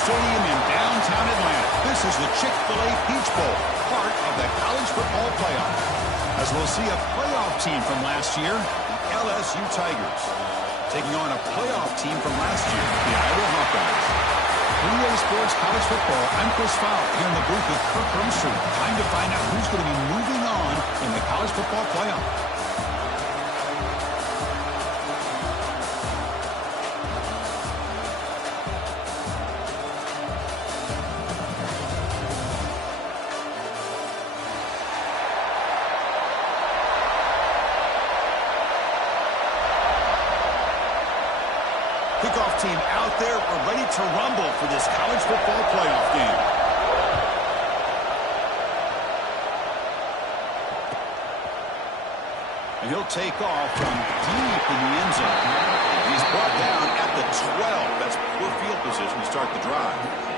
Stadium in downtown Atlanta. This is the Chick-fil-A Peach Bowl, part of the college football playoff. As we'll see a playoff team from last year, the LSU Tigers, taking on a playoff team from last year, the Iowa Hawkeyes. EA Sports College Football, I'm Chris Fowler here in the booth with Kirk Hermstrom. Time to find out who's going to be moving on in the college football playoff. Kickoff team out there. We're ready to rumble for this college football playoff game. And he'll take off from deep in the end zone. He's brought down at the 12. That's poor field position to start the drive.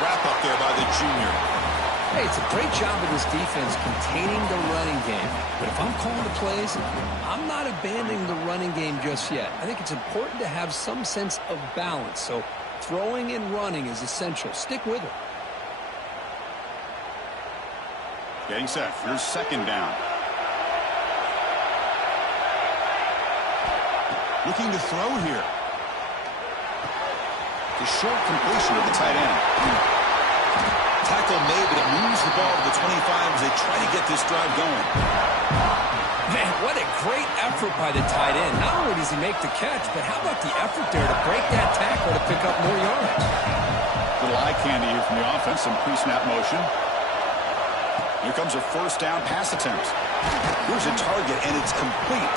Wrap up there by the junior. Hey, it's a great job of this defense containing the running game. But if I'm calling the plays, I'm not abandoning the running game just yet. I think it's important to have some sense of balance. So throwing and running is essential. Stick with it. Getting set. Here's second down. Looking to throw here. The short completion of the tight end. Tackle made, but it moves the ball to the 25 as they try to get this drive going. Man, what a great effort by the tight end. Not only does he make the catch, but how about the effort there to break that tackle to pick up more yards? Little eye candy here from the offense, some pre-snap motion. Here comes a first down pass attempt. Here's a target, and it's complete.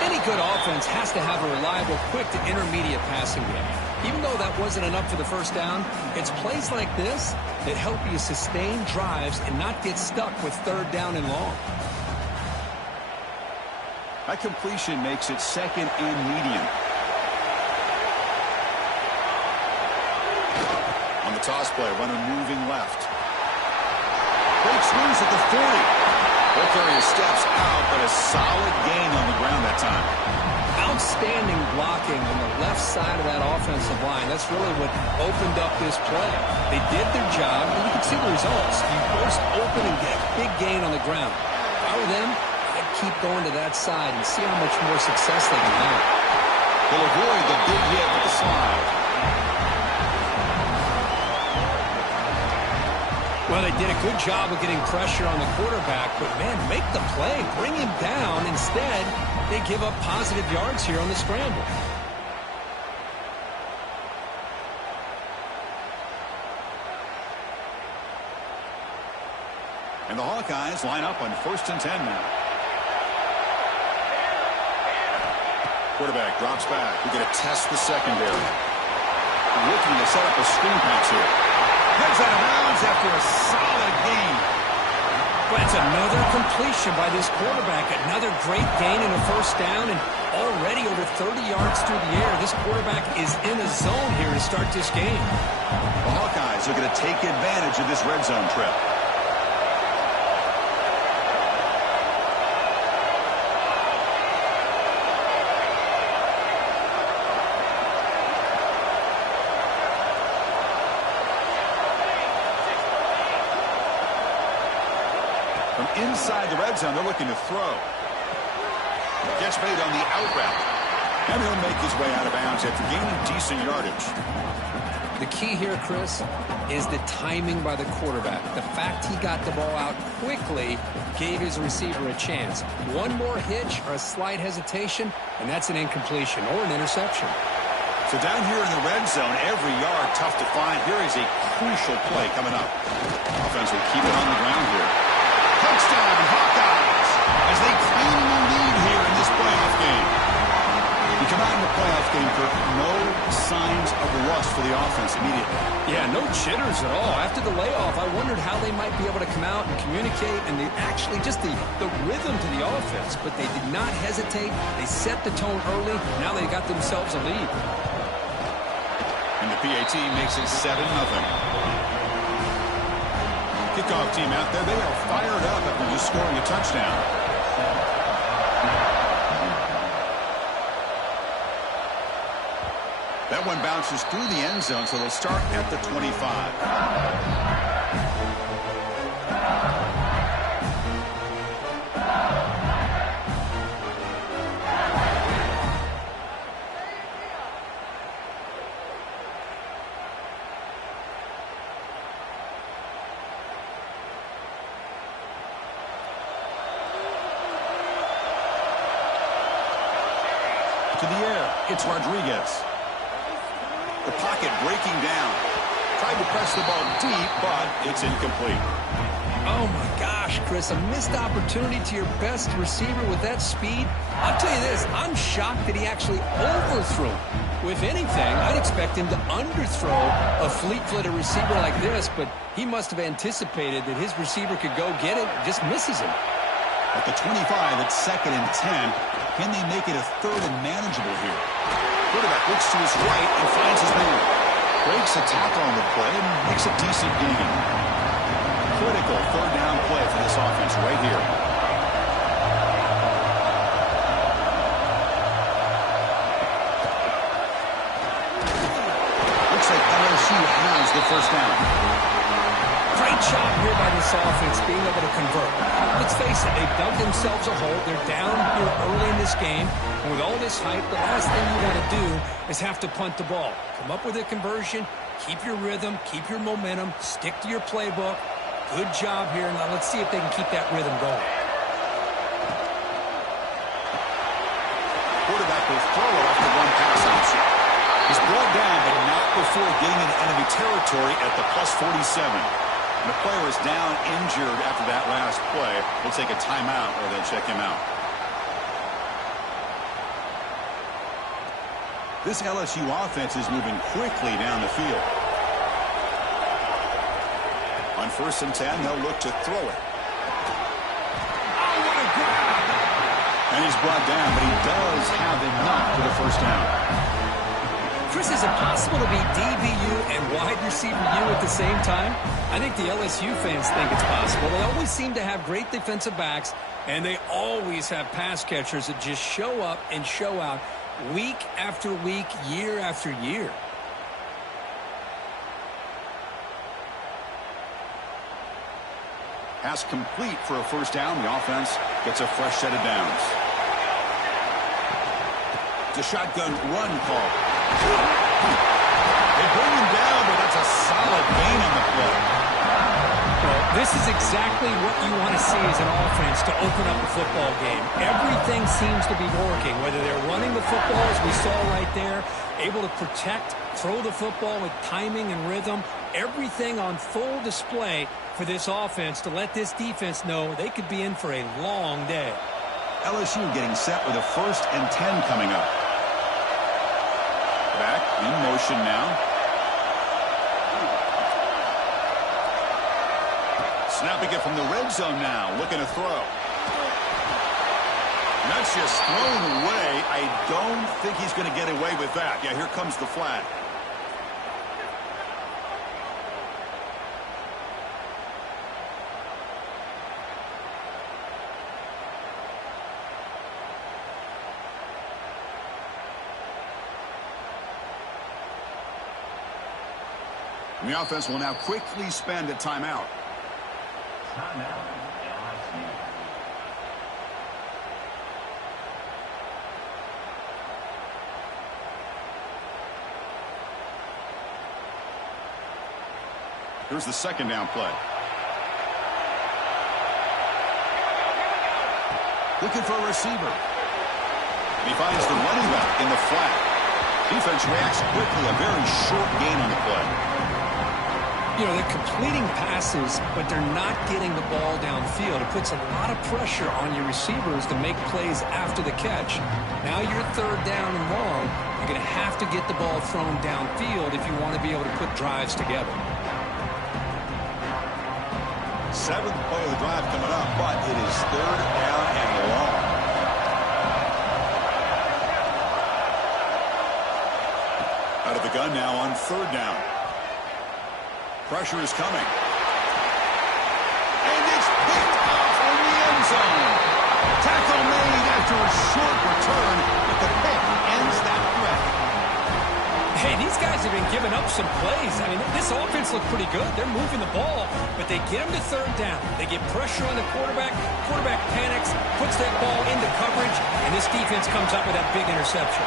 Any good offense has to have a reliable, quick to intermediate passing game. Even though that wasn't enough for the first down, it's plays like this that help you sustain drives and not get stuck with third down and long. That completion makes it second and medium. On the toss play, runner moving left. Breaks loose at the 40. Both areas steps out, but a solid gain on the ground that time. Outstanding blocking on the left side of that offensive line. That's really what opened up this play. They did their job, and you can see the results. You burst open and get a big gain on the ground. If I were them, I'd keep going to that side and see how much more success they can have. They'll avoid the big hit with the slide. Well, they did a good job of getting pressure on the quarterback, but, man, make the play. Bring him down. Instead, they give up positive yards here on the scramble. And the Hawkeyes line up on 1st and 10 now. Quarterback drops back. We're going to test the secondary. Looking to set up a screen pass here. Heads out of bounds after a solid gain. But it's another completion by this quarterback. Another great gain in a first down, and already over 30 yards through the air. This quarterback is in a zone here to start this game. The Hawkeyes are going to take advantage of this red zone trip. From inside the red zone, they're looking to throw. Catch made on the out route. And he'll make his way out of bounds after gaining decent yardage. The key here, Chris, is the timing by the quarterback. The fact he got the ball out quickly gave his receiver a chance. One more hitch or a slight hesitation, and that's an incompletion or an interception. So down here in the red zone, every yard tough to find. Here is a crucial play coming up. Offense will keep it on the ground here. Touchdown, Hawkeyes, as they claim the lead here in this playoff game. You come out in the playoff game, Kirk, no signs of rust for the the offense immediately. Yeah, no jitters at all. After the layoff, I wondered how they might be able to come out and communicate, and actually just the rhythm to the offense. But they did not hesitate. They set the tone early. Now they got themselves a lead. And the PAT makes it 7-0. Kickoff team out there, they are fired up after just scoring a touchdown. That one bounces through the end zone, so they'll start at the 25. To the air, it's Rodriguez. The pocket breaking down. Tried to press the ball deep, but it's incomplete. Oh, my gosh, Chris, a missed opportunity to your best receiver with that speed. I'll tell you this, I'm shocked that he actually overthrew. If anything, I'd expect him to underthrow a fleet-footed receiver like this, but he must have anticipated that his receiver could go get it, just misses him. At the 25, it's 2nd and 10. Can they make it a 3rd and manageable here? Quarterback looks to his right and finds his man. Breaks a tackle on the play and makes a decent gain. Critical 3rd down play for this offense right here. Looks like LSU has the 1st down. Great job here by this offense being able to convert. Let's face it, they've dug themselves a hole. They're down here early in this game. And with all this hype, the last thing you want to do is have to punt the ball. Come up with a conversion, keep your rhythm, keep your momentum, stick to your playbook. Good job here. Now let's see if they can keep that rhythm going. Quarterback will throw it off the run pass option. He's brought down, but not before getting into enemy territory at the +47. The player is down injured after that last play. We'll take a timeout or they'll check him out. This LSU offense is moving quickly down the field. On 1st and 10, they'll look to throw it. Oh, what a grab! And he's brought down, but he does have enough for the 1st down. Chris, is it possible to be DBU and wide receiver U at the same time? I think the LSU fans think it's possible. They always seem to have great defensive backs, and they always have pass catchers that just show up and show out week after week, year after year. Pass complete for a 1st down. The offense gets a fresh set of downs. It's a shotgun run call. They bring him down, but that's a solid gain on the play. Well, this is exactly what you want to see as an offense to open up a football game. Everything seems to be working, whether they're running the football, as we saw right there, able to protect, throw the football with timing and rhythm, everything on full display for this offense to let this defense know they could be in for a long day. LSU getting set with a 1st and 10 coming up. Back in motion now. Snapping it from the red zone now. Looking to throw. That's just thrown away. I don't think he's going to get away with that. Yeah, here comes the flag. And the offense will now quickly spend a timeout. Here's the 2nd down play. Looking for a receiver. And he finds the running back in the flat. Defense reacts quickly. A very short gain on the play. You know, they're completing passes, but they're not getting the ball downfield. It puts a lot of pressure on your receivers to make plays after the catch. Now you're third down and long. You're going to have to get the ball thrown downfield if you want to be able to put drives together. Seventh play of the drive coming up, but it is third down and long. Out of the gun now on third down. Pressure is coming. And it's picked off in the end zone. Tackle made after a short return, but the pick ends that threat. Hey, these guys have been giving up some plays. I mean, this offense looked pretty good. They're moving the ball, but they get them to third down. They get pressure on the quarterback. Quarterback panics, puts that ball into coverage, and this defense comes up with that big interception.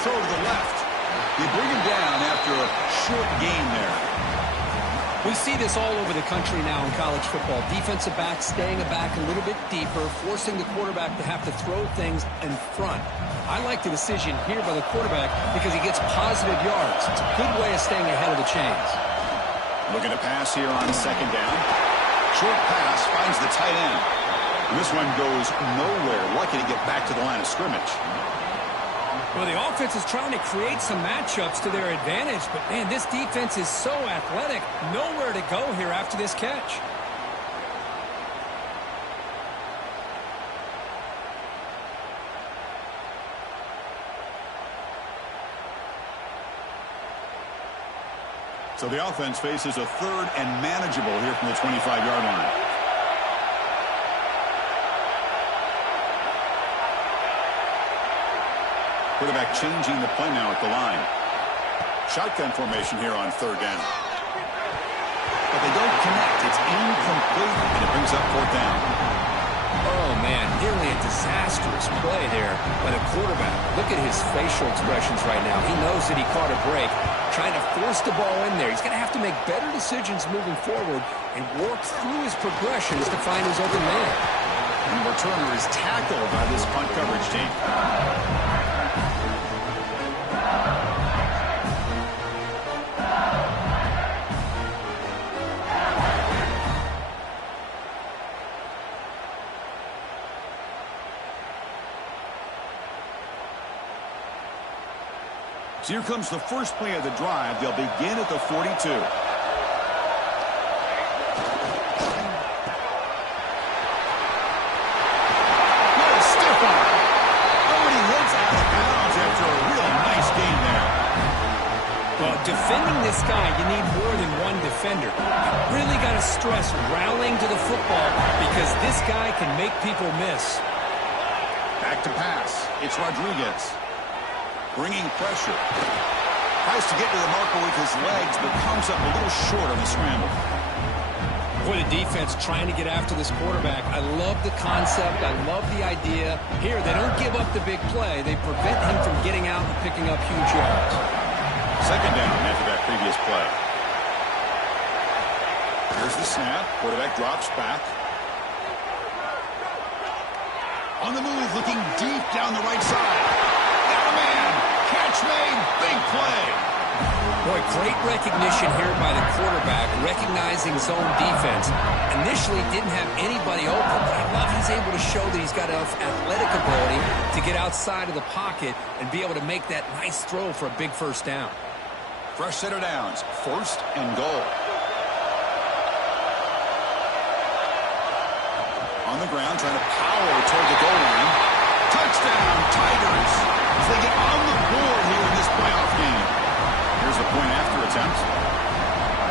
Throw to the left. They bring him down after a short gain there. We see this all over the country now in college football. Defensive backs staying back a little bit deeper, forcing the quarterback to have to throw things in front. I like the decision here by the quarterback because he gets positive yards. It's a good way of staying ahead of the chains. Looking to pass here on second down. Short pass finds the tight end. And this one goes nowhere. Lucky to get back to the line of scrimmage. Well, the offense is trying to create some matchups to their advantage, but, man, this defense is so athletic. Nowhere to go here after this catch. So the offense faces a third and manageable here from the 25-yard line. Quarterback changing the play now at the line. Shotgun formation here on third down. But they don't connect. It's incomplete, and it brings up fourth down. Oh, man, nearly a disastrous play there by the quarterback. Look at his facial expressions right now. He knows that he caught a break, trying to force the ball in there. He's going to have to make better decisions moving forward and work through his progressions to find his open man. And the returner is tackled by this punt coverage team. So here comes the first play of the drive. They'll begin at the 42. What a stiff arm. Oh, and he hits out of bounds after a real nice gain there. Well, defending this guy, you need more than one defender. You really got to stress rallying to the football because this guy can make people miss. Back to pass. It's Rodriguez. Bringing pressure. Tries to get to the marker with his legs, but comes up a little short on the scramble. What a defense trying to get after this quarterback. I love the concept. I love the idea. Here, they don't give up the big play. They prevent him from getting out and picking up huge yards. Second down after that previous play. Here's the snap. Quarterback drops back. On the move, looking deep down the right side. Catch made, big play. Boy, great recognition here by the quarterback, recognizing zone defense. Initially didn't have anybody open, but I love he's able to show that he's got enough athletic ability to get outside of the pocket and be able to make that nice throw for a big first down. Fresh set of downs, first and goal. On the ground, trying to power toward the goal line. Touchdown, Tigers. As they get on the board here in this playoff game. Here's a point after attempt.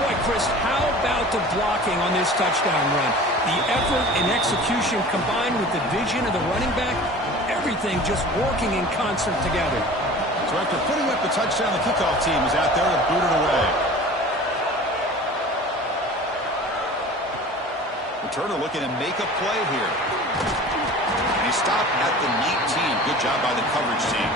Boy, Chris, how about the blocking on this touchdown run? The effort and execution combined with the vision of the running back, everything just working in concert together. So after putting up the touchdown, the kickoff team is out there to boot it away. Returner looking to make a play here. And he stopped at the 19. Good job by the coverage team.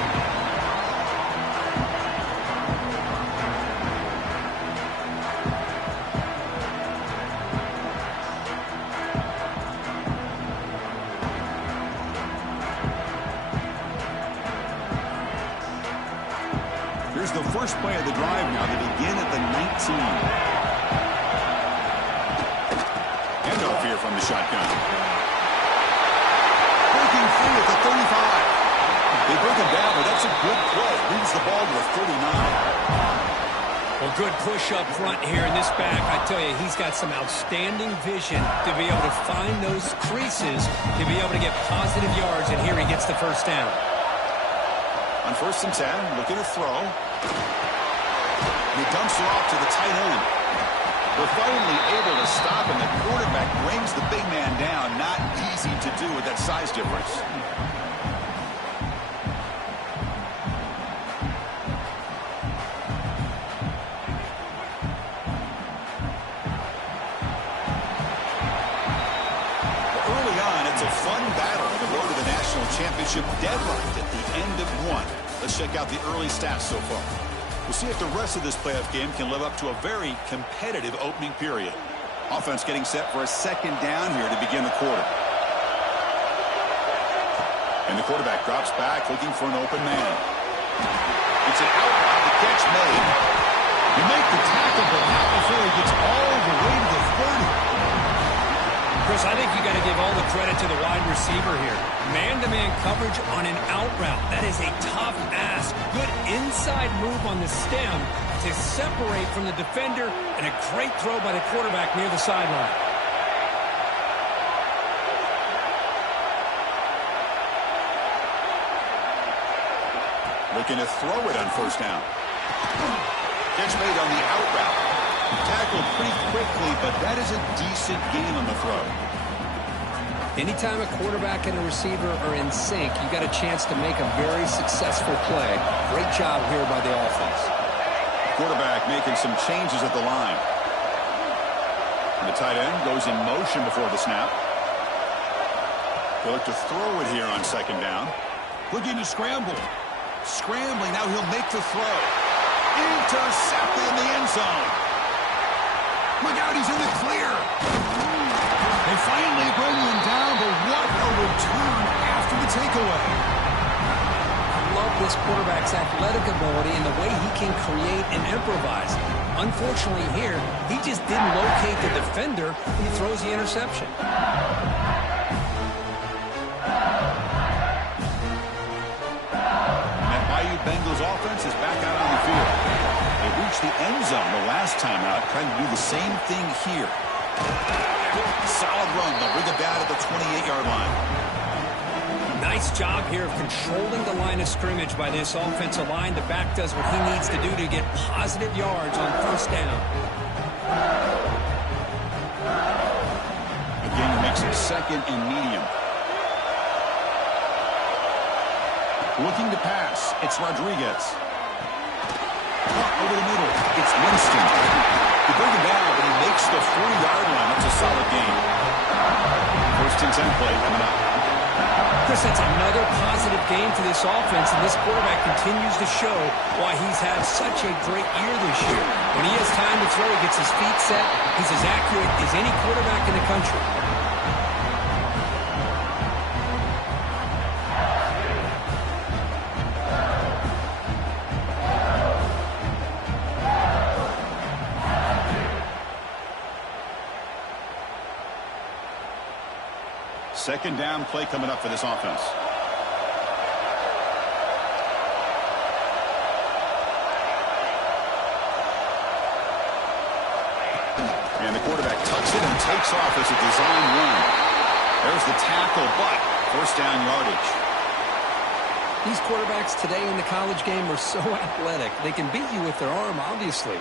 first play of the drive now. They begin at the 19. Handoff here from the shotgun. Breaking free at the 35. They break him down, but that's a good play. Leads the ball to the 39. Well, good push up front here in this back. I tell you, he's got some outstanding vision to be able to find those creases, to be able to get positive yards, and here he gets the first down. On 1st and 10, looking to throw. And he dumps it off to the tight end. They're finally able to stop him. The quarterback brings the big man down. Not easy to do with that size difference. Championship deadlocked at the end of one. Let's check out the early stats so far. We'll see if the rest of this playoff game can live up to a very competitive opening period. Offense getting set for a 2nd down here to begin the quarter. And the quarterback drops back looking for an open man. It's an out, the catch made. You make the tackle, but not before he gets all the way to the 30. Chris, I think you got to give all the credit to the wide receiver here. Man-to-man coverage on an out route. That is a tough ask. Good inside move on the stem to separate from the defender, and a great throw by the quarterback near the sideline. Looking to throw it on 1st down. Catch made on the out route. Tackled pretty quickly, but that is a decent gain on the throw. Anytime a quarterback and a receiver are in sync, you got a chance to make a very successful play. Great job here by the offense. Quarterback making some changes at the line. And the tight end goes in motion before the snap. He'll look to throw it here on 2nd down. Looking to scramble. Scrambling, now he'll make the throw. Intercepted in the end zone. Look out, he's in the clear. They finally bring him down, but what a return after the takeaway. I love this quarterback's athletic ability and the way he can create and improvise. Unfortunately here, he just didn't locate the defender when he throws the interception. And that Bayou Bengals offense is back out on the field. They reached the end zone the last time out, trying to do the same thing here. Solid run. They'll bring it down at the 28-yard line. Nice job here of controlling the line of scrimmage by this offensive line. The back does what he needs to do to get positive yards on 1st down. Again, makes it 2nd and medium. Looking to pass. It's Rodriguez. Over the middle. It's Winston. They bring him down, but he makes the 40-yard line. That's a solid gain. 1st and 10 play coming up. Chris, that's another positive game for this offense, and this quarterback continues to show why he's had such a great year this year. When he has time to throw, he gets his feet set. He's as accurate as any quarterback in the country. Second down play coming up for this offense. And the quarterback tucks it and takes off as a design run. There's the tackle, but 1st down yardage. These quarterbacks today in the college game are so athletic. They can beat you with their arm, obviously.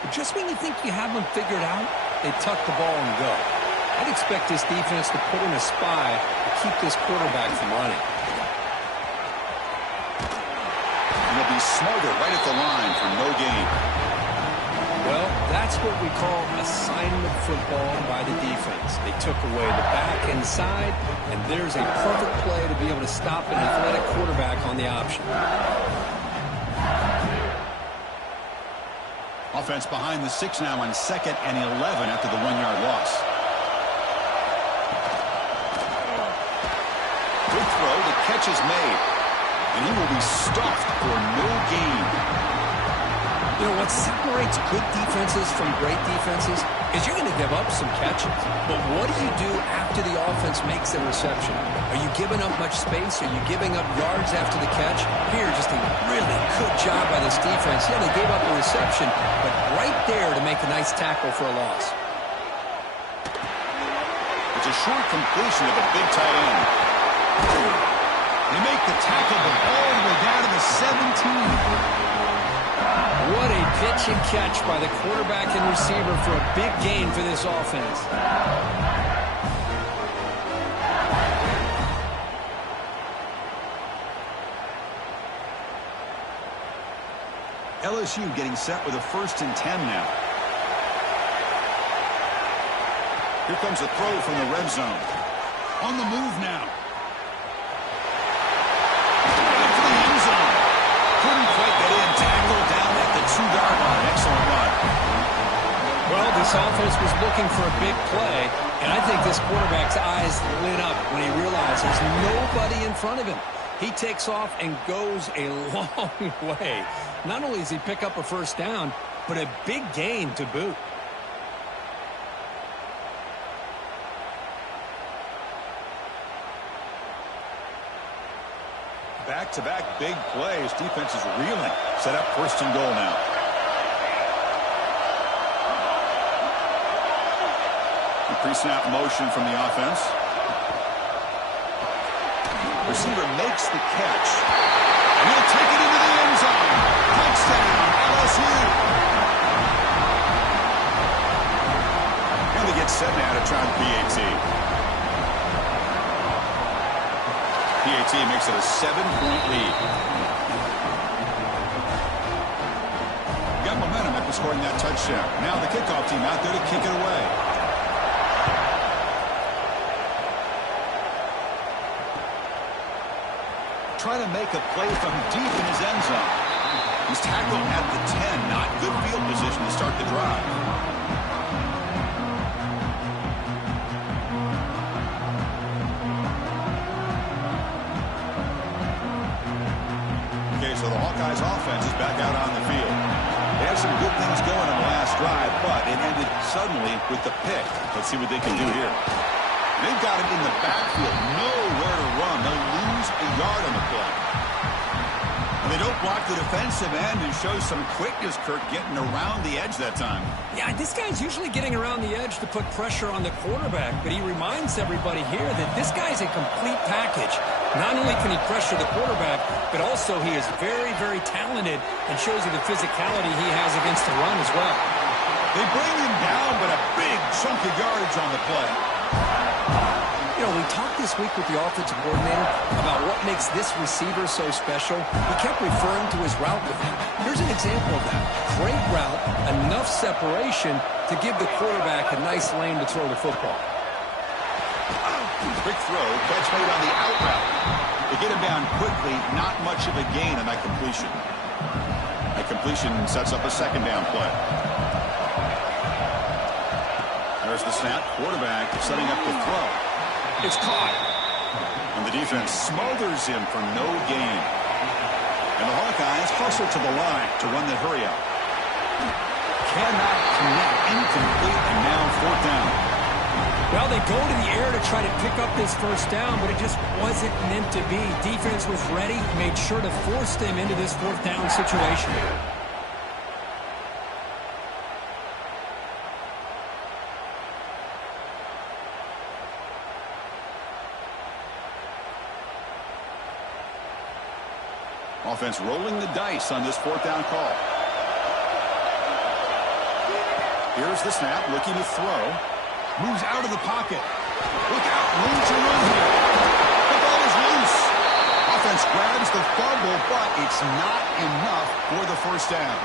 But just when you think you have them figured out, they tuck the ball and go. I'd expect this defense to put in a spy to keep this quarterback from running. And they'll be smarter right at the line for no gain. Well, that's what we call assignment football by the defense. They took away the back inside, and there's a perfect play to be able to stop an athletic quarterback on the option. Offense behind the 6 now on 2nd and 11 after the 1-yard loss. Good throw. The catch is made. And he will be stuffed for no gain. You know, what separates good defenses from great defenses is you're going to give up some catches. But what do you do after the offense makes the reception? Are you giving up much space? Are you giving up yards after the catch? Here, just a really good job by this defense. Yeah, they gave up a reception, but right there to make a nice tackle for a loss. It's a short completion of a big tight end. They make the tackle, but all the way down to the 17. What a pitch and catch by the quarterback and receiver for a big gain for this offense. LSU getting set with a 1st and 10 now. Here comes a throw from the red zone. On the move now. Into the end zone. Couldn't quite get in. Tackled down at the 2-yard line. Excellent run. Well, this offense was looking for a big play, and I think this quarterback's eyes lit up when he realized there's nobody in front of him. He takes off and goes a long way. Not only does he pick up a 1st down, but a big gain to boot. Back-to-back big plays. Defense is reeling. Set up 1st and goal now. The pre-snap motion from the offense. Receiver makes the catch. And he'll take it into the end zone. Touchdown, LSU. And they get set now to try the PAT. PAT makes it a 7-point lead. Got momentum after scoring that touchdown. Now the kickoff team out there to kick it away. Trying to make a play from deep in his end zone. He's tackled at the 10. Not good field position to start the drive. So the Hawkeyes offense is back out on the field. They had some good things going on the last drive, but it ended suddenly with the pick. Let's see what they can do here. They've got him in the backfield, nowhere to run. They'll lose a yard on the play. And they don't block the defensive end and show some quickness, Kirk, getting around the edge that time. Yeah, this guy's usually getting around the edge to put pressure on the quarterback, but he reminds everybody here that this guy's a complete package. Not only can he pressure the quarterback, but also he is very, very talented and shows you the physicality he has against the run as well. They bring him down, but a big chunk of yardage on the play. You know, we talked this week with the offensive coordinator about what makes this receiver so special. He kept referring to his route with him. Here's an example of that. Great route, enough separation to give the quarterback a nice lane to throw the football. Quick throw, catch made on the out route. They get him down quickly, not much of a gain on that completion. That completion sets up a 2nd down play. There's the snap. Quarterback setting up the throw. It's caught. And the defense smothers him for no gain. And the Hawkeyes hustle to the line to run the hurry out. Cannot connect. Incomplete, and now 4th down. Well, they go to the air to try to pick up this 1st down, but it just wasn't meant to be. Defense was ready, made sure to force them into this 4th down situation. Offense rolling the dice on this 4th down call. Here's the snap, looking to throw. Moves out of the pocket. Look out, room to run here. The ball is loose. Offense grabs the fumble, but it's not enough for the 1st down.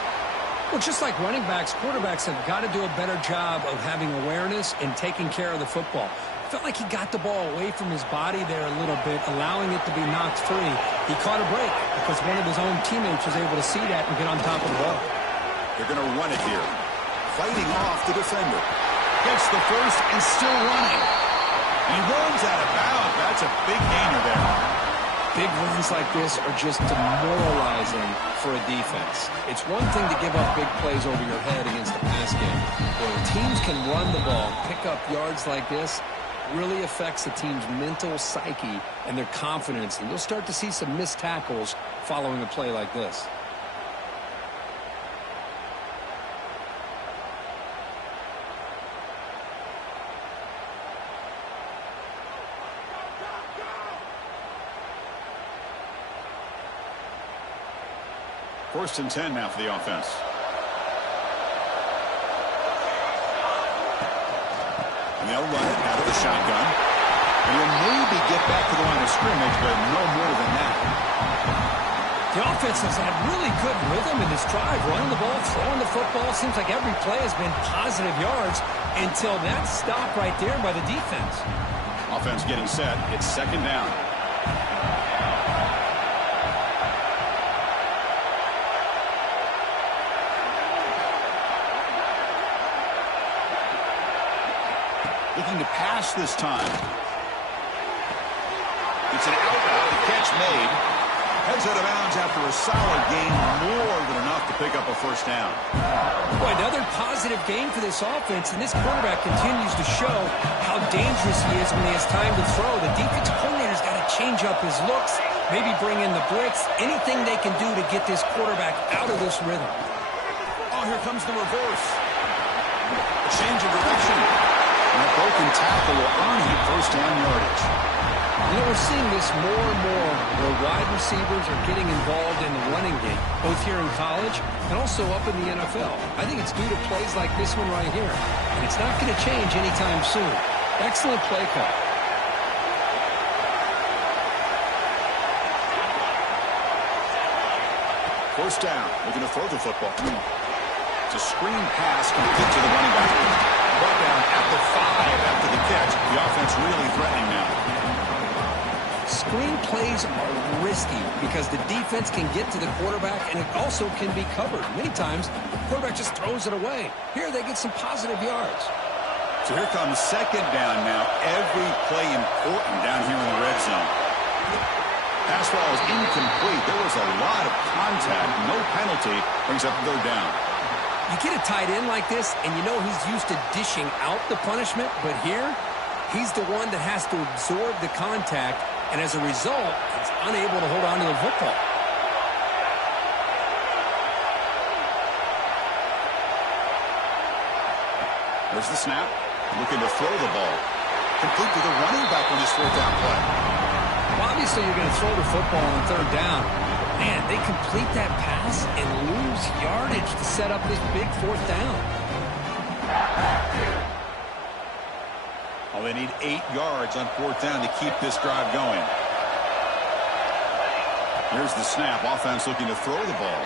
Well, just like running backs, quarterbacks have got to do a better job of having awareness and taking care of the football. Felt like he got the ball away from his body there a little bit, allowing it to be knocked free. He caught a break because one of his own teammates was able to see that and get on top of the ball. They're going to run it here. Fighting off the defender. Gets the 1st and still running. He runs out of bounds. That's a big gainer there. Big runs like this are just demoralizing for a defense. It's one thing to give up big plays over your head against the pass game. When teams can run the ball, pick up yards like this, really affects the team's mental psyche and their confidence. And you'll start to see some missed tackles following a play like this. First and 10 now for the offense. And they'll run it out of the shotgun. And he'll maybe get back to the line of scrimmage, but no more than that. The offense has had really good rhythm in this drive, running the ball, throwing the football. Seems like every play has been positive yards until that stop right there by the defense. Offense getting set. It's second down. Looking to pass this time. It's an out route. The catch made. Heads out of bounds after a solid gain, more than enough to pick up a first down. Boy, another positive gain for this offense, and this quarterback continues to show how dangerous he is when he has time to throw. The defensive coordinator's got to change up his looks, maybe bring in the blitz, anything they can do to get this quarterback out of this rhythm. Oh, here comes the reverse. A change of direction. And a broken tackle will earn him first down yardage. You know, we're seeing this more and more where wide receivers are getting involved in the running game, both here in college and also up in the NFL. I think it's due to plays like this one right here. And it's not going to change anytime soon. Excellent play call. First down. Looking to throw the football. It's a screen pass complete to the running back. Brought down at the 5 after the catch. The offense really threatening now. Screen plays are risky because the defense can get to the quarterback and it also can be covered. Many times, the quarterback just throws it away. Here, they get some positive yards. So here comes second down now. Every play important down here in the red zone. Pass ball is incomplete. There was a lot of contact. No penalty. Brings up third down. You get a tight end like this, and you know he's used to dishing out the punishment, but here, he's the one that has to absorb the contact, and as a result, he's unable to hold on to the football. There's the snap. Looking to throw the ball. Complete to the running back on this fourth down play. Well, obviously, you're going to throw the football on third down. Man, they complete that pass and lose yardage to set up this big fourth down. Oh, they need 8 yards on fourth down to keep this drive going. Here's the snap. Offense looking to throw the ball.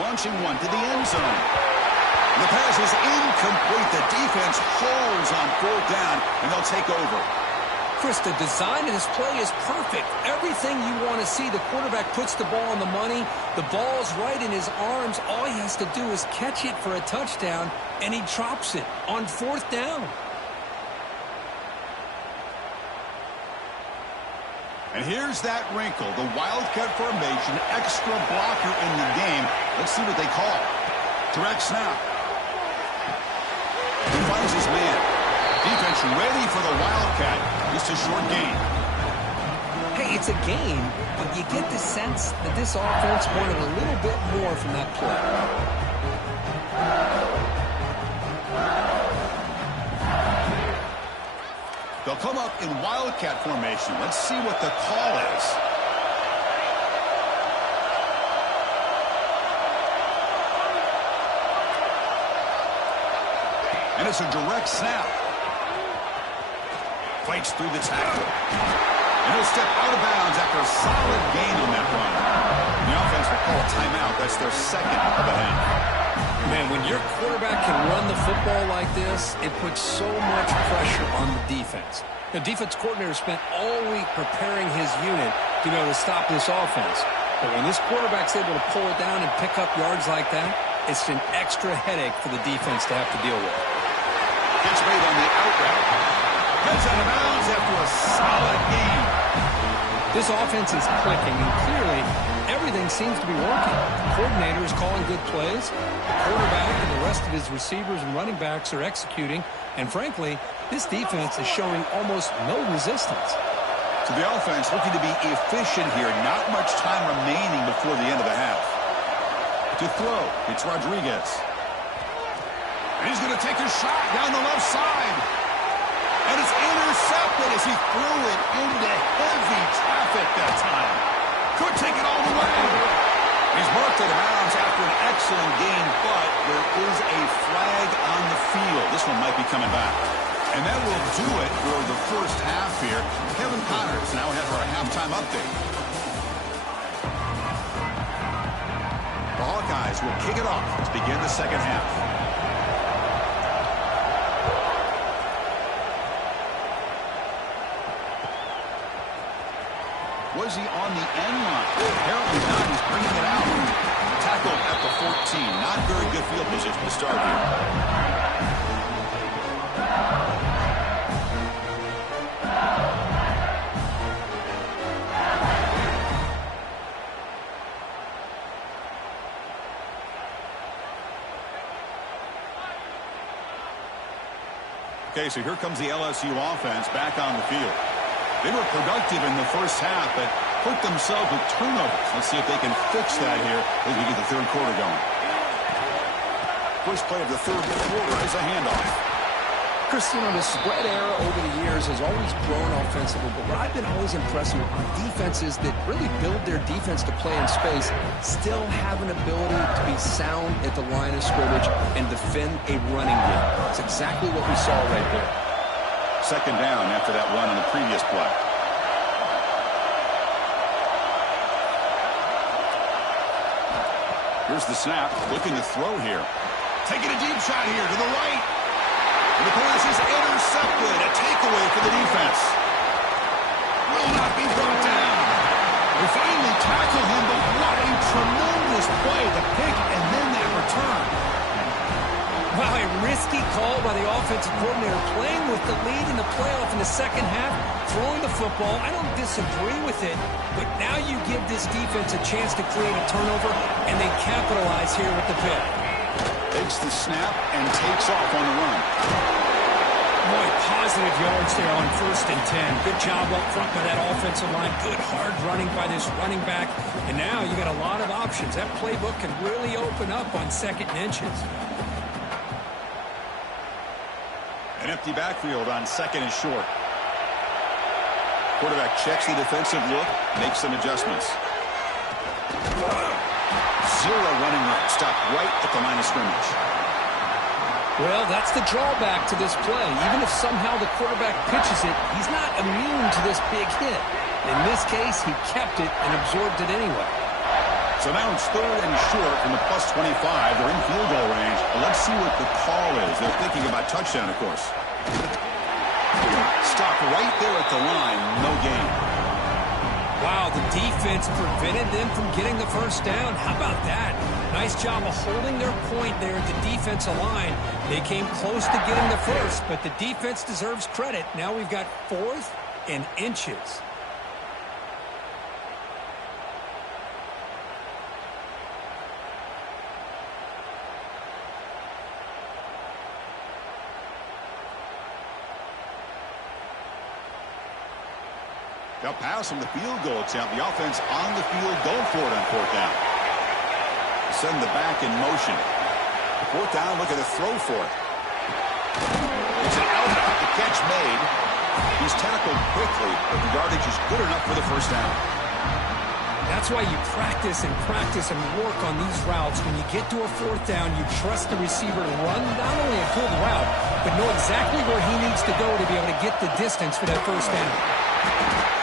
Launching one to the end zone. The pass is incomplete. The defense holds on fourth down, and they'll take over. Chris, the design of this play is perfect. Everything you want to see. The quarterback puts the ball on the money. The ball's right in his arms. All he has to do is catch it for a touchdown, and he drops it on fourth down. And here's that wrinkle. The Wildcat formation, extra blocker in the game. Let's see what they call. Direct snap. He finds his man. Defense ready for the Wildcat. Just a short gain. Hey, it's a game, but you get the sense that this offense wanted a little bit more from that play. They'll come up in Wildcat formation. Let's see what the call is. And it's a direct snap. Fights through the tackle. And he'll step out of bounds after a solid gain on that run. The offense will call a timeout. That's their second of the half. Man, when your quarterback can run the football like this, it puts so much pressure on the defense. The defense coordinator spent all week preparing his unit to be able to stop this offense. But when this quarterback's able to pull it down and pick up yards like that, it's an extra headache for the defense to have to deal with. Catch made on the out route. Heads out of bounds after a solid gain. This offense is clicking, and clearly everything seems to be working. The coordinator is calling good plays. The quarterback and the rest of his receivers and running backs are executing. And frankly, this defense is showing almost no resistance. So the offense looking to be efficient here. Not much time remaining before the end of the half. To throw, it's Rodriguez. And he's going to take a shot down the left side. And it's intercepted as he threw it into heavy traffic that time. Could take it all the way. He's marked out of bounds after an excellent gain, but there is a flag on the field. This one might be coming back. And that will do it for the first half here. Kevin Connors now has our halftime update. The Hawkeyes will kick it off to begin the second half. Was he on the end line? Apparently not. He's bringing it out. Tackle at the 14. Not very good field position to start here. Okay, so here comes the LSU offense back on the field. They were productive in the first half, but hurt themselves with turnovers. Let's see if they can fix that here as we get the third quarter going. First play of the third quarter is a handoff. Chris, you know, the spread era over the years has always grown offensively, but what I've been always impressed with are defenses that really build their defense to play in space, still have an ability to be sound at the line of scrimmage and defend a running game. That's exactly what we saw right there. Second down after that run on the previous play. Here's the snap. Looking to throw here. Taking a deep shot here to the right. And the pass is intercepted. A takeaway for the defense. Will not be brought down. They finally tackle him, but what a tremendous play. The pick and then that return. Wow, a risky call by the offensive coordinator, playing with the lead in the playoff in the second half, throwing the football. I don't disagree with it, but now you give this defense a chance to create a turnover, and they capitalize here with the pick. Takes the snap and takes off on the run. Boy, positive yards there on 1st and 10. Good job up front by that offensive line. Good hard running by this running back. And now you got a lot of options. That playbook can really open up on 2nd and inches. An empty backfield on 2nd and short. Quarterback checks the defensive look, makes some adjustments. Zero running room. Stopped right at the line of scrimmage. Well, that's the drawback to this play. Even if somehow the quarterback pitches it, he's not immune to this big hit. In this case, he kept it and absorbed it anyway. So now it's 3rd and short from the +25. They're in field goal range. Well, let's see what the call is. They're thinking about touchdown, of course. Stopped right there at the line. No gain. Wow, the defense prevented them from getting the first down. How about that? Nice job of holding their point there at the defensive line. They came close to getting the first, but the defense deserves credit. Now we've got 4th and inches. They'll pass from the field goal attempt. The offense on the field going for it on 4th down. Send the back in motion. 4th down, look at the throw for it. It's an out, the catch made. He's tackled quickly, but the yardage is good enough for the first down. That's why you practice and work on these routes. When you get to a 4th down, you trust the receiver to run not only a good route, but know exactly where he needs to go to be able to get the distance for that first down.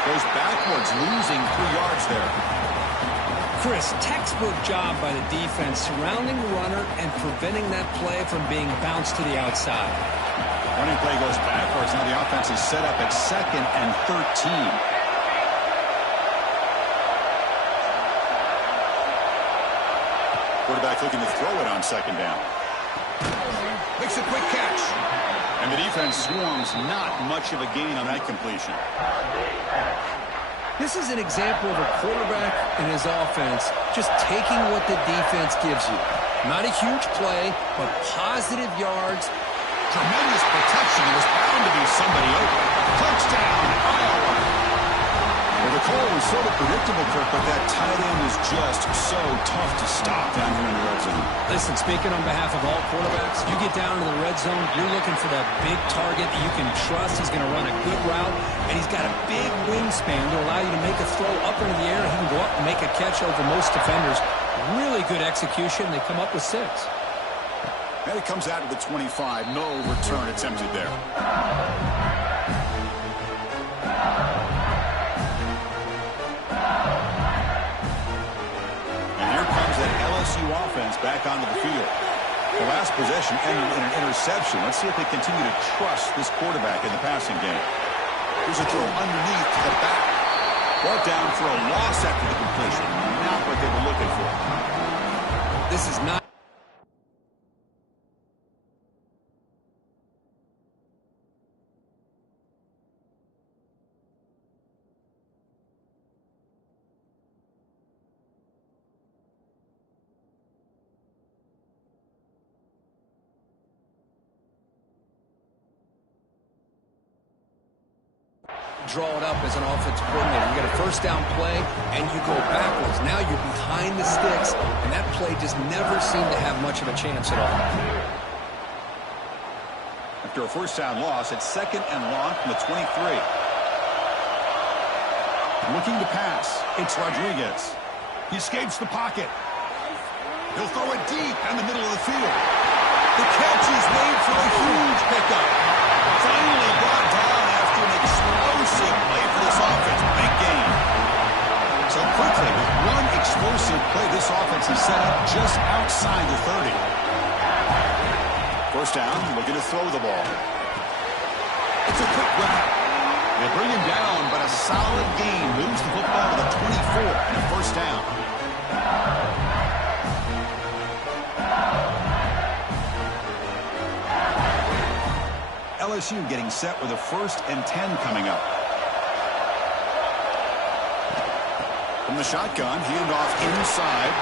Goes backwards, losing 3 yards there. Chris, textbook job by the defense, surrounding the runner and preventing that play from being bounced to the outside. Running play goes backwards. Now the offense is set up at 2nd and 13. Quarterback looking to throw it on 2nd down. Makes a quick catch. And the defense swarms, not much of a gain on that completion. This is an example of a quarterback and his offense just taking what the defense gives you. Not a huge play, but positive yards. Tremendous protection. There's bound to be somebody open. Touchdown, Iowa. Well, the call was sort of predictable, Kirk, but that tight end is just so tough to stop down here in the red zone. Listen, speaking on behalf of all quarterbacks, you get down to the red zone, you're looking for that big target that you can trust. He's going to run a good route, and he's got a big wingspan to allow you to make a throw up into the air. He can go up and make a catch over most defenders. Really good execution. They come up with 6. And it comes out to the 25. No return attempted there. And here comes that LSU offense back onto the field. The last possession ended in an interception. Let's see if they continue to trust this quarterback in the passing game. Here's a throw underneath to the back. Brought down for a loss after the completion. Not what they were looking for. This is not. Draw it up as an offensive coordinator. You got a first down play, and you go backwards. Now you're behind the sticks, and that play just never seemed to have much of a chance at all. After a first down loss, it's 2nd and long from the 23. Looking to pass. It's Rodriguez. He escapes the pocket. He'll throw it deep in the middle of the field. The catch is made for a huge pickup. Finally brought down after an explosive play for this offense. Big game. So quickly, with one explosive play, this offense is set up just outside the 30. First down, looking to throw the ball. It's a quick route. They bring him down, but a solid gain moves the football to the 24 and a first down. LSU getting set with a 1st and 10 coming up. From the shotgun, handoff inside.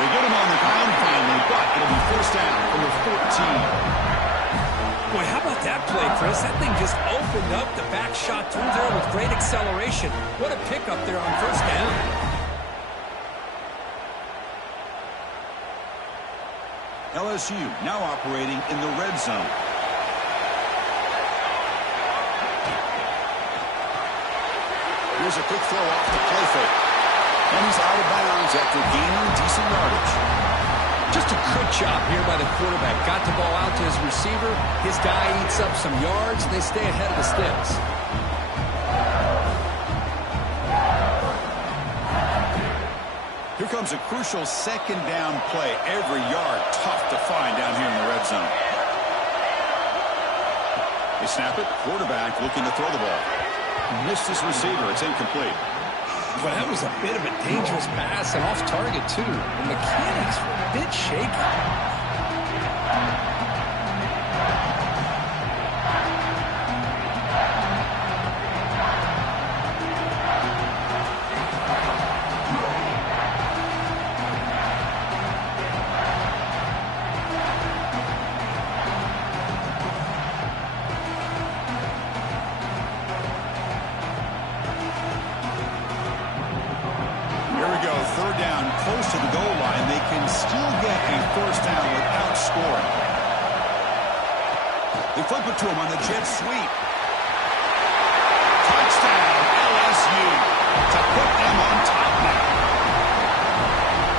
They get him on the ground finally, but it'll be first down from the 14. Boy, how about that play, Chris? That thing just opened up. The back shot through there with great acceleration. What a pickup there on first down. LSU now operating in the red zone. Here's a quick throw off the play fake. And he's out of bounds after gaining decent yardage. Just a good job here by the quarterback. Got the ball out to his receiver. His guy eats up some yards, and they stay ahead of the sticks. Here comes a crucial 2nd down play. Every yard tough to find down here in the red zone. They snap it. Quarterback looking to throw the ball. Missed his receiver. It's incomplete. But that was a bit of a dangerous pass and off target, too. The mechanics were a bit shaky. Close to the goal line, they can still get a first down without scoring. They flip it to him on the jet sweep. Touchdown, LSU, to put them on top now.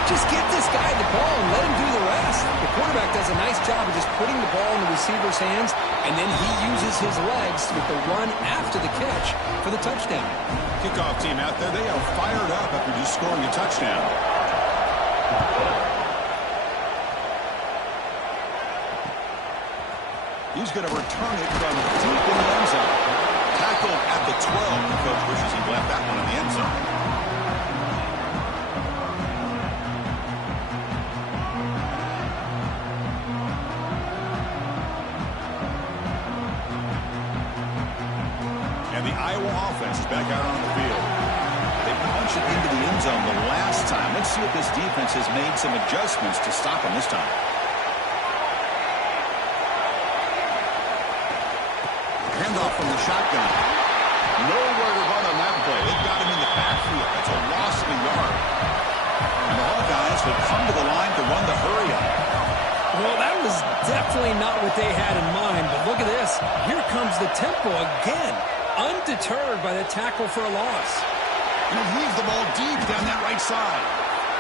Just get this guy the ball and let him do the rest. The quarterback does a nice job of just putting the ball in the receiver's hands, and then he uses his legs with the run after the catch for the touchdown. Kickoff team out there, they are fired up after just scoring a touchdown. He's going to return it from deep in the end zone. Tackled at the 12. The coach wishes he left that one in the end zone. And the Iowa offense is back out on the field. completion into the end zone the last time. Let's see if this defense has made some adjustments to stop him this time. Handoff from the shotgun. Nowhere to run on that play. They got him in the backfield. That's a loss of a yard. And the Hawkeyes will come to the line to run the hurry-up. Well, that was definitely not what they had in mind, but look at this. Here comes the tempo again, undeterred by the tackle for a loss. And he leaves the ball deep down that right side.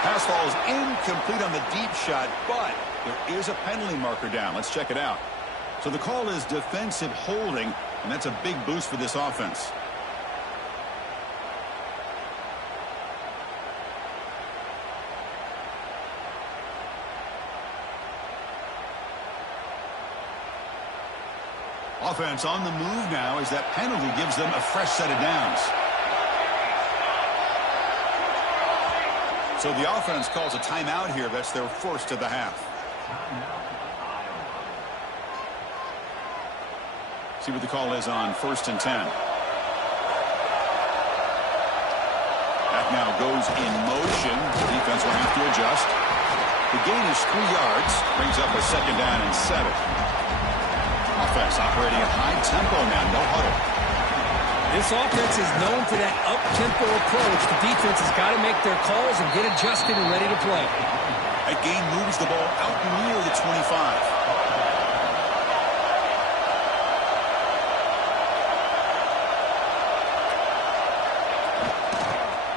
Pass falls incomplete on the deep shot, but there is a penalty marker down. Let's check it out. So the call is defensive holding, and that's a big boost for this offense. Offense on the move now as that penalty gives them a fresh set of downs. So the offense calls a timeout here. That's their first of the half. See what the call is on 1st and 10. That now goes in motion. The defense will have to adjust. The gain is 3 yards. Brings up a 2nd down and 7. Offense operating at high tempo now. No huddle. This offense is known for that up-tempo approach. The defense has got to make their calls and get adjusted and ready to play. That gain moves the ball out near the 25.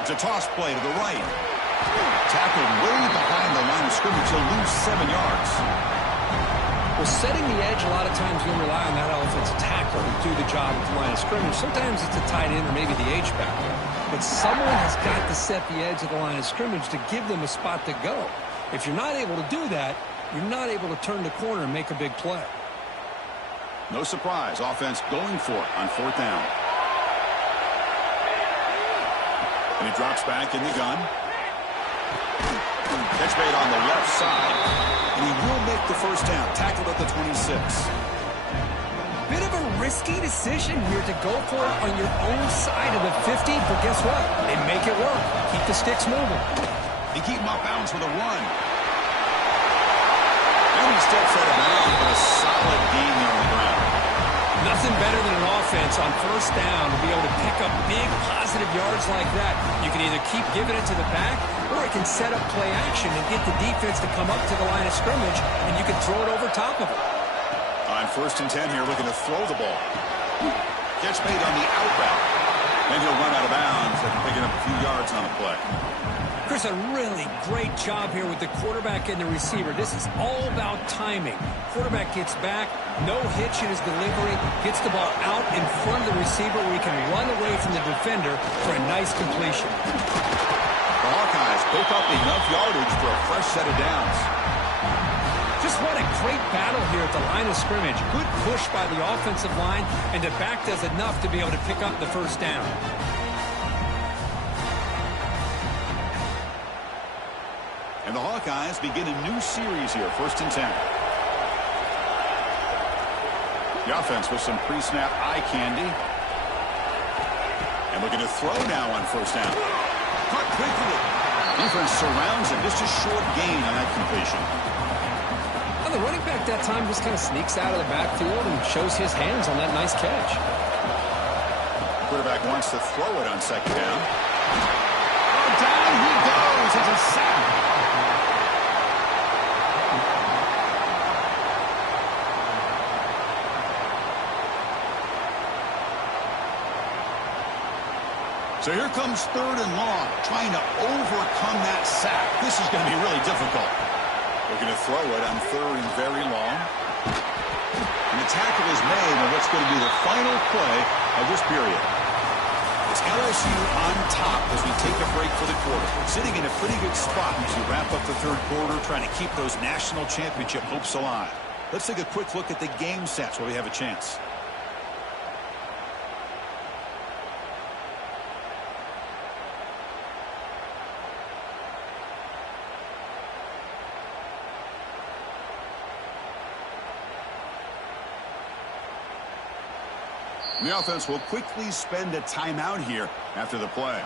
It's a toss play to the right. Tackled way behind the line of scrimmage. He'll lose 7 yards. Well, setting the edge, a lot of times you'll rely on that offensive tackle to do the job at the line of scrimmage. Sometimes it's a tight end or maybe the H-back. But someone has got to set the edge of the line of scrimmage to give them a spot to go. If you're not able to do that, you're not able to turn the corner and make a big play. No surprise. Offense going for it on 4th down. And he drops back in the gun. Catch made on the left side. And he will make the 1st down. Tackled at the 26. Bit of a risky decision here to go for it on your own side of the 50. But guess what? They make it work. Keep the sticks moving. They keep him off bounds with a run. And he steps out of bounds with a solid gain there on the ground. Nothing better than an offense on 1st down to be able to pick up big positive yards like that. You can either keep giving it to the back, or it can set up play action and get the defense to come up to the line of scrimmage, and you can throw it over top of it. On 1st and 10 here, looking to throw the ball. Catch made on the out route. Then he'll run out of bounds after picking up a few yards on the play. Chris, a really great job here with the quarterback and the receiver. This is all about timing. Quarterback gets back, no hitch in his delivery, gets the ball out in front of the receiver where he can run away from the defender for a nice completion. The Hawkeyes pick up enough yardage for a fresh set of downs. Just what a great battle here at the line of scrimmage. Good push by the offensive line, and the back does enough to be able to pick up the 1st down. And the Hawkeyes begin a new series here, 1st and 10. The offense with some pre-snap eye candy. And looking to throw now on 1st down. Caught quickly. Defense surrounds him. Just a short gain on that completion. Well, the running back that time just kind of sneaks out of the backfield and shows his hands on that nice catch. Quarterback wants to throw it on 2nd down. Oh, down he goes. It's a sack. So here comes 3rd and long, trying to overcome that sack. This is going to be really difficult. Looking to throw it on 3rd and very long. And the tackle is made on what's going to be the final play of this period. It's LSU on top as we take a break for the quarter. Sitting in a pretty good spot as we wrap up the 3rd quarter, trying to keep those national championship hopes alive. Let's take a quick look at the game sets where we have a chance. The offense will quickly spend a timeout here after the play.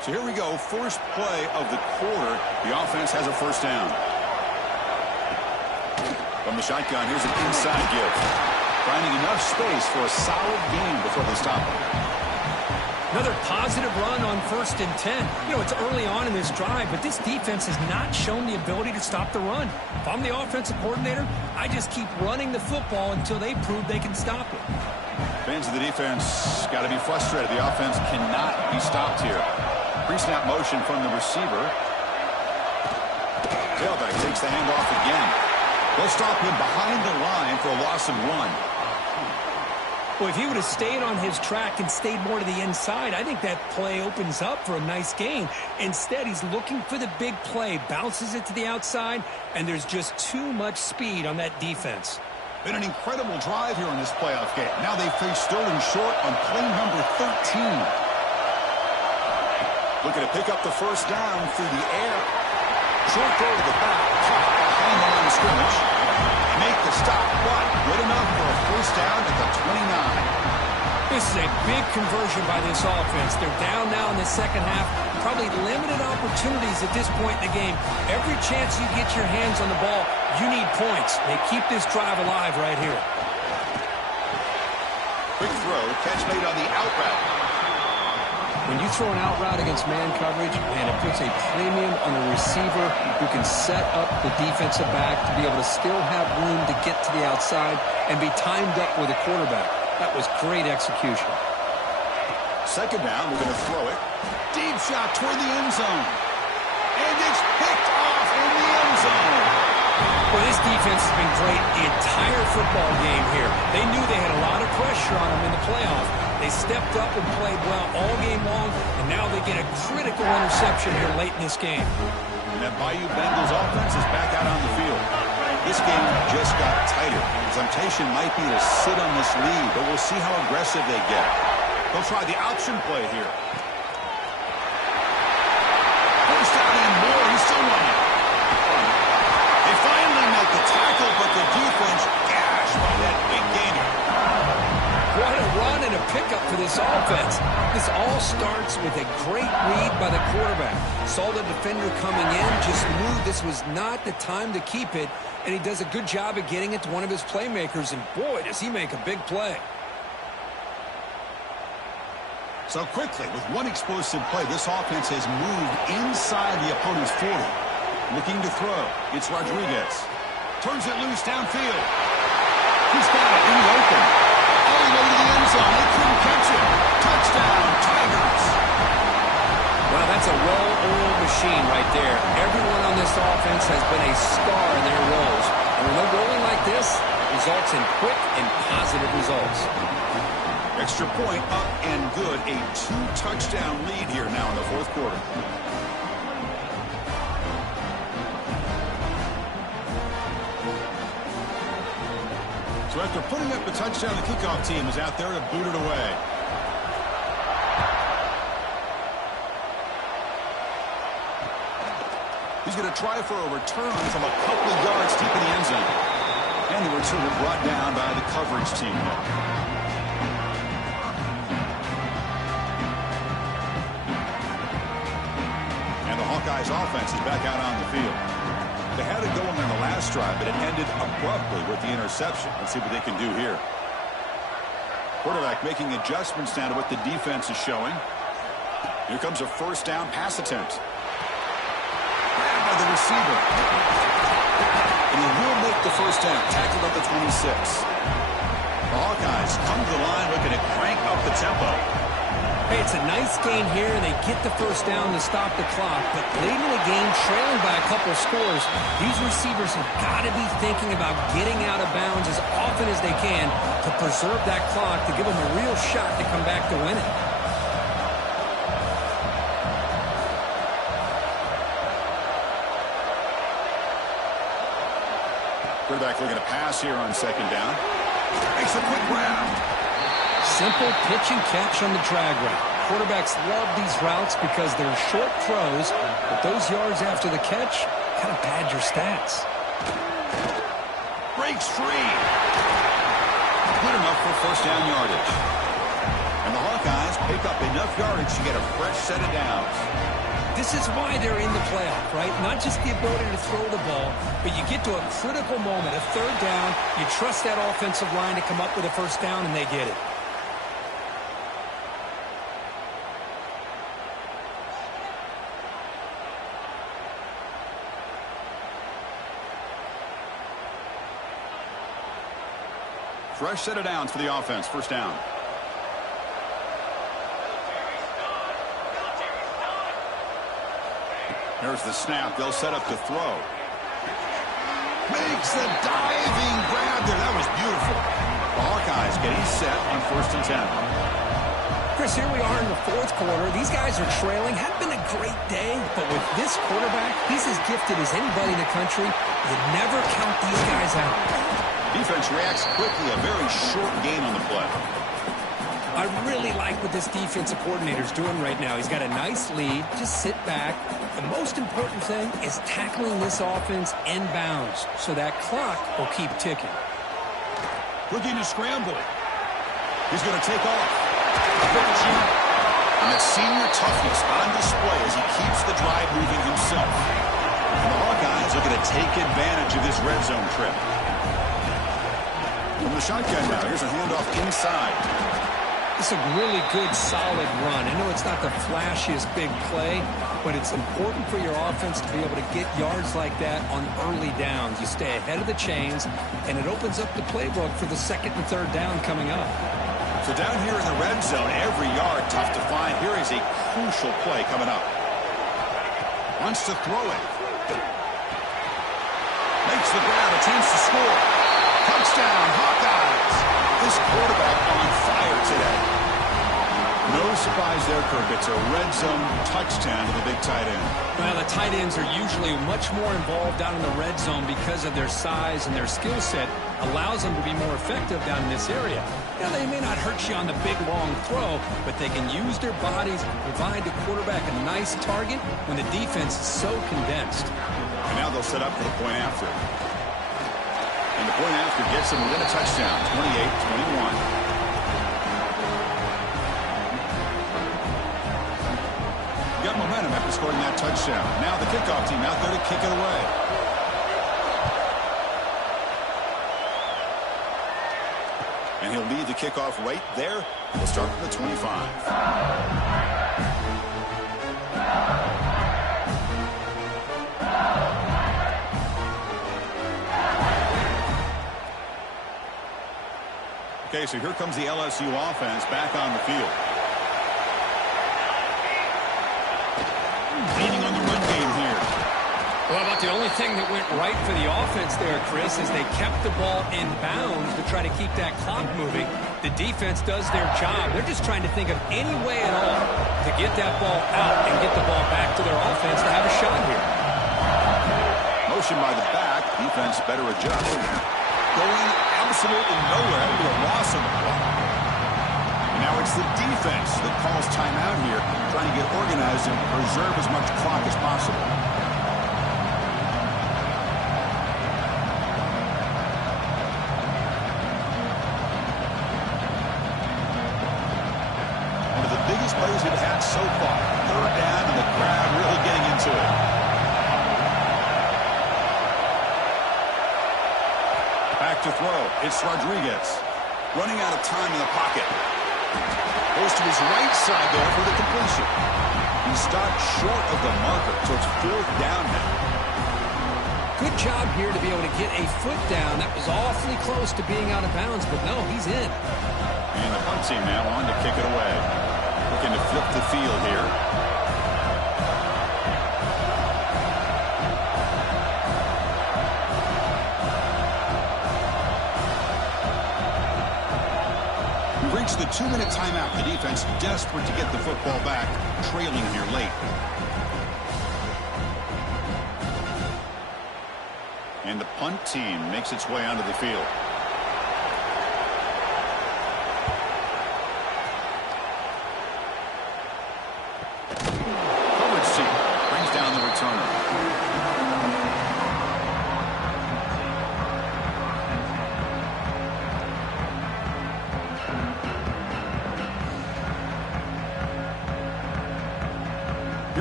So here we go, first play of the quarter. The offense has a first down. From the shotgun, here's an inside give. Finding enough space for a solid gain before they stop him. Another positive run on 1st and 10. You know, it's early on in this drive, but this defense has not shown the ability to stop the run. If I'm the offensive coordinator, I just keep running the football until they prove they can stop it. Fans of the defense got to be frustrated. The offense cannot be stopped here. Pre-snap motion from the receiver. Tailback takes the handoff again. They'll stop him behind the line for a loss of 1. Well, if he would have stayed on his track and stayed more to the inside, I think that play opens up for a nice gain. Instead, he's looking for the big play, bounces it to the outside, and there's just too much speed on that defense. Been an incredible drive here in this playoff game. Now they face Sterling short on play number 13. Looking to pick up the first down through the air. Short throw to the back. Caught behind the line of scrimmage. Make the stop, but good enough for a first down at the 29. This is a big conversion by this offense. They're down now in the second half. Probably limited opportunities at this point in the game. Every chance you get your hands on the ball, you need points. They keep this drive alive right here. Quick throw. Catch made on the out route. When you throw an out route against man coverage, man, it puts a premium on the receiver who can set up the defensive back to be able to still have room to get to the outside and be timed up with a quarterback. That was great execution. Second down, we're going to throw it. Deep shot toward the end zone. And it's picked off in the end zone. Well, this defense has been great the entire football game here. They knew they had a lot of pressure on them in the playoff. They stepped up and played well all game long, and now they get a critical interception here late in this game. And that Bayou Bengals offense is back out on the field. This game just got tighter. The temptation might be to sit on this lead, but we'll see how aggressive they get. They'll try the option play here. First down and more. He's still running. They finally make the tackle, but the defense gashed by that big gainer. What a run and a pickup for this offense. This all starts with a great read by the quarterback. Saw the defender coming in, just knew this was not the time to keep it, and he does a good job of getting it to one of his playmakers, and boy, does he make a big play. So quickly, with one explosive play, this offense has moved inside the opponent's 40. Looking to throw. It's Rodriguez. Turns it loose downfield. He's got it in the open. All the way to the end zone. They couldn't catch him. Touchdown, Tigers. Well, that's a well-oiled machine right there. Everyone on this offense has been a star in their roles. And when they're rolling like this, results in quick and positive results. Extra point up and good. A 2-touchdown lead here now in the fourth quarter. So after putting up the touchdown, the kickoff team is out there to boot it away. He's going to try for a return from a couple of yards deep in the end zone. And the return brought down by the coverage team. And the Hawkeyes offense is back out on the field. They had it going on the last drive, but it ended abruptly with the interception. Let's see what they can do here. Quarterback making adjustments now to what the defense is showing. Here comes a first down pass attempt. Grabbed by the receiver. And he will make the first down. Tackled at the 26. The Hawkeyes come to the line looking to crank up the tempo. Hey, it's a nice gain here, and they get the first down to stop the clock. But late in the game, trailing by a couple scores, these receivers have got to be thinking about getting out of bounds as often as they can to preserve that clock, to give them a real shot to come back to win it. Quarterback looking to pass here on second down. Makes a quick grab. Simple pitch and catch on the drag route. Quarterbacks love these routes because they're short throws, but those yards after the catch kind of pad your stats. Breaks free. Good enough for first down yardage. And the Hawkeyes pick up enough yardage to get a fresh set of downs. This is why they're in the playoff, right? Not just the ability to throw the ball, but you get to a critical moment, a third down, you trust that offensive line to come up with a first down, and they get it. Fresh set of downs for the offense. First down. Here's the snap. They'll set up to throw. Makes the diving grab there. That was beautiful. The Hawkeyes getting set on 1st and 10. Chris, here we are in the 4th quarter. These guys are trailing. Hadn't been a great day, but with this quarterback, he's as gifted as anybody in the country. You never count these guys out. Defense reacts quickly. A very short gain on the play. I really like what this defensive coordinator's doing right now. He's got a nice lead. Just sit back. The most important thing is tackling this offense inbounds so that clock will keep ticking. Looking to scramble. He's going to take off. And that senior toughness on display as he keeps the drive moving himself. And the Hawkeyes looking to take advantage of this red zone trip. From the shotgun now, here's a handoff inside. It's a really good, solid run. I know it's not the flashiest big play, but it's important for your offense to be able to get yards like that on early downs. You stay ahead of the chains, and it opens up the playbook for the 2nd and 3rd down coming up. So down here in the red zone, every yard tough to find. Here is a crucial play coming up. Wants to throw it. Makes the grab, attempts to score. Touchdown, Hawkeyes. This quarterback on fire today. No surprise there, Kirk. It's a red zone touchdown to the big tight end. Well, the tight ends are usually much more involved down in the red zone because of their size, and their skill set allows them to be more effective down in this area. Now, they may not hurt you on the big, long throw, but they can use their bodies to provide the quarterback a nice target when the defense is so condensed. And now they'll set up for the point after. And the point after gets them within a touchdown, 28-21. Got momentum after scoring that touchdown. Now the kickoff team out there to kick it away. And he'll lead the kickoff right there. We'll start from the 25. Okay, so here comes the LSU offense back on the field. Leaning on the run game here. Well, about the only thing that went right for the offense there, Chris, is they kept the ball in bounds to try to keep that clock moving. The defense does their job. They're just trying to think of any way at all to get that ball out and get the ball back to their offense to have a shot here. Motion by the back. Defense better adjust. Going absolutely nowhere. It'll be a loss on the play. Now it's the defense that calls timeout here, trying to get organized and preserve as much clock as possible. One of the biggest plays we've had so far. 3rd down and the crowd really getting into it. Back to throw. It's Rodriguez. Running out of time in the pocket. Goes to his right side there for the completion. He stopped short of the marker, so it's 4th down now. Good job here to be able to get a foot down. That was awfully close to being out of bounds, but no, he's in. And the punt team now on to kick it away. Looking to flip the field here. Reached the 2-minute timeout. The defense desperate to get the football back, trailing here late. And the punt team makes its way onto the field. Coverage seat brings down the returner.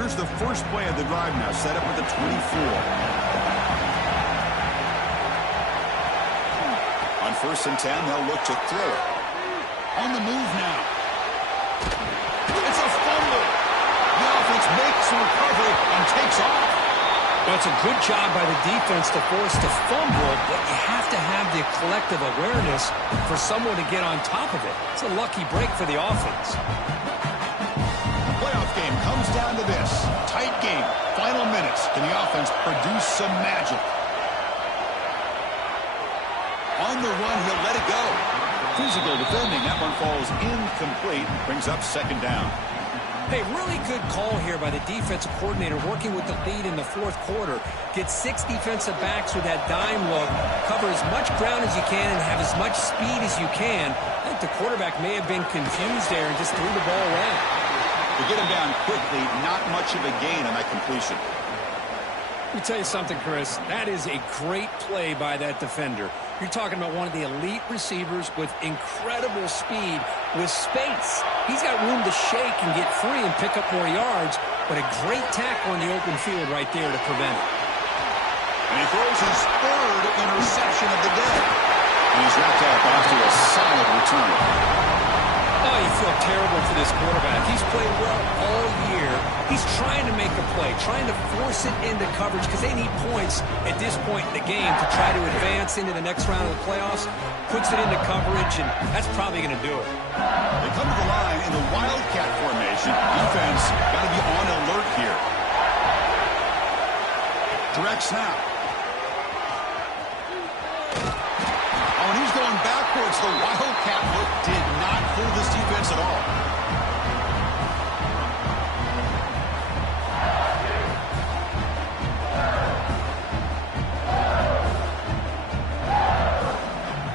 Here's the first play of the drive now, set up at the 24. On 1st and 10, they'll look to throw it. On the move now. It's a fumble. The offense makes a recovery and takes off. Well, it's a good job by the defense to force the fumble, but you have to have the collective awareness for someone to get on top of it. It's a lucky break for the offense. Playoff game comes down to this. Tight game. Final minutes. Can the offense produce some magic? On the run, he'll let it go. Physical defending. That one falls incomplete. Brings up 2nd down. Hey, really good call here by the defensive coordinator working with the lead in the 4th quarter. Get 6 defensive backs with that dime look. Cover as much ground as you can and have as much speed as you can. I think the quarterback may have been confused there and just threw the ball away. To get him down quickly, not much of a gain on that completion. Let me tell you something, Chris. That is a great play by that defender. You're talking about one of the elite receivers with incredible speed, with space. He's got room to shake and get free and pick up more yards, but a great tackle on the open field right there to prevent it. And he throws his 3rd interception of the day. And he's wrapped up after a solid return. Oh, you feel terrible for this quarterback. He's played well all year. He's trying to make a play, trying to force it into coverage because they need points at this point in the game to try to advance into the next round of the playoffs. Puts it into coverage, and that's probably going to do it. They come to the line in the Wildcat formation. Defense got to be on alert here. Direct snap. Oh, and he's going backwards. The Wildcat look did not fool this defense at all.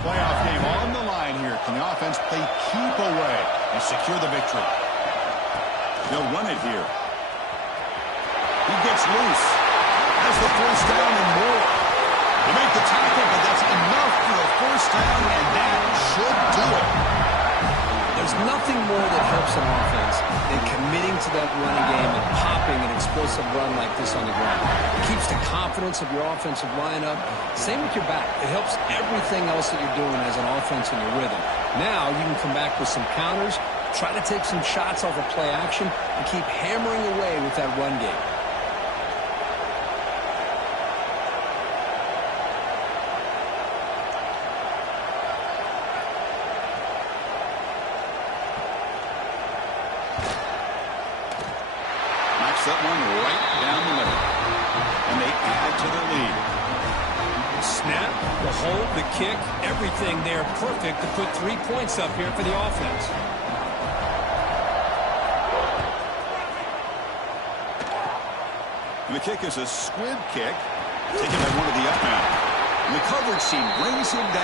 Playoff game on the line here. Can the offense play keep away and secure the victory? They'll run it here. He gets loose. Has the 1st down and more. They make the tackle, but that's enough for a 1st down, and that should do it. There's nothing more that helps an offense than committing to that running game and popping an explosive run like this on the ground. It keeps the confidence of your offensive lineup. Same with your back. It helps everything else that you're doing as an offense in your rhythm. Now you can come back with some counters, try to take some shots off of play action, and keep hammering away with that run game. That one right down the middle. And they add to their lead. Snap, the hold, the kick, everything there perfect to put 3 points up here for the offense. And the kick is a squib kick, taken by one of the up men. And the coverage team brings him down.